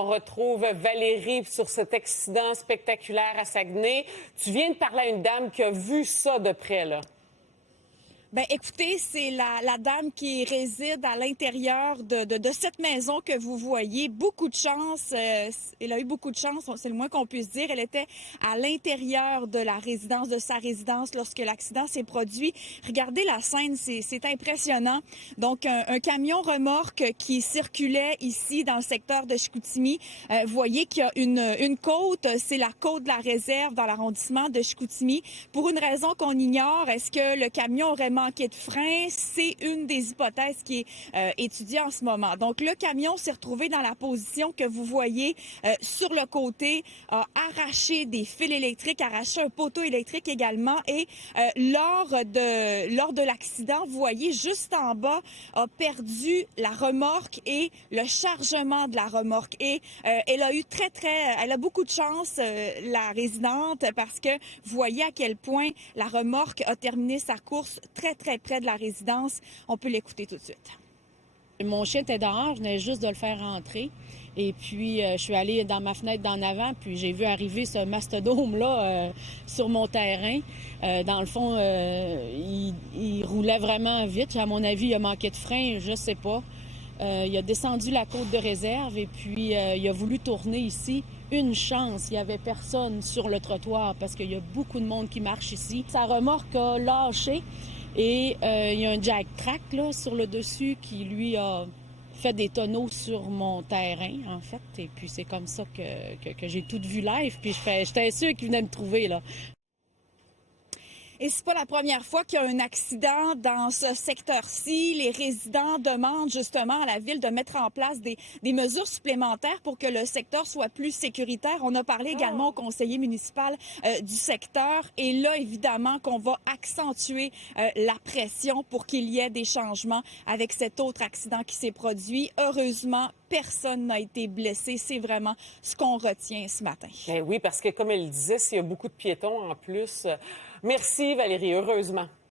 on retrouve Valérie sur cet accident spectaculaire à Saguenay. Tu viens de parler à une dame qui a vu ça de près, là. Ben, écoutez, c'est la dame qui réside à l'intérieur de cette maison que vous voyez. Beaucoup de chance. Elle a eu beaucoup de chance, c'est le moins qu'on puisse dire. Elle était à l'intérieur de la résidence, de sa résidence, lorsque l'accident s'est produit. Regardez la scène, c'est impressionnant. Donc, un camion remorque qui circulait ici dans le secteur de Chicoutimi. Vous voyez qu'il y a une côte, c'est la côte de la réserve dans l'arrondissement de Chicoutimi. Pour une raison qu'on ignore, est-ce que le camion aurait manqué de frein? C'est une des hypothèses qui est étudiée en ce moment. Donc, le camion s'est retrouvé dans la position que vous voyez sur le côté, a arraché des fils électriques, arraché un poteau électrique également. Et lors de l'accident, vous voyez juste en bas, a perdu la remorque et le chargement de la remorque. Et elle a beaucoup de chance, la résidente, parce que vous voyez à quel point la remorque a terminé sa course très près de la résidence. On peut l'écouter tout de suite. Mon chien était dehors, je venais juste de le faire rentrer. Et puis, je suis allée dans ma fenêtre d'en avant, puis j'ai vu arriver ce mastodome-là sur mon terrain. Dans le fond, il roulait vraiment vite. À mon avis, il a manqué de frein, je sais pas. Il a descendu la côte de réserve et puis il a voulu tourner ici. Une chance, il n'y avait personne sur le trottoir parce qu'il y a beaucoup de monde qui marche ici. Sa remorque a lâché et il y a un jack track là, sur le dessus qui lui a fait des tonneaux sur mon terrain, en fait. Et puis c'est comme ça que j'ai tout vu live. Puis j'étais sûre qu'il venait me trouver, là. Et c'est pas la première fois qu'il y a un accident dans ce secteur-ci. Les résidents demandent justement à la ville de mettre en place des mesures supplémentaires pour que le secteur soit plus sécuritaire. On a parlé également au conseiller municipal du secteur. Et là, évidemment, qu'on va accentuer la pression pour qu'il y ait des changements avec cet autre accident qui s'est produit. Heureusement, personne n'a été blessé. C'est vraiment ce qu'on retient ce matin. Ben oui, parce que comme elle disait, s'il y a beaucoup de piétons en plus. Merci Valérie, heureusement.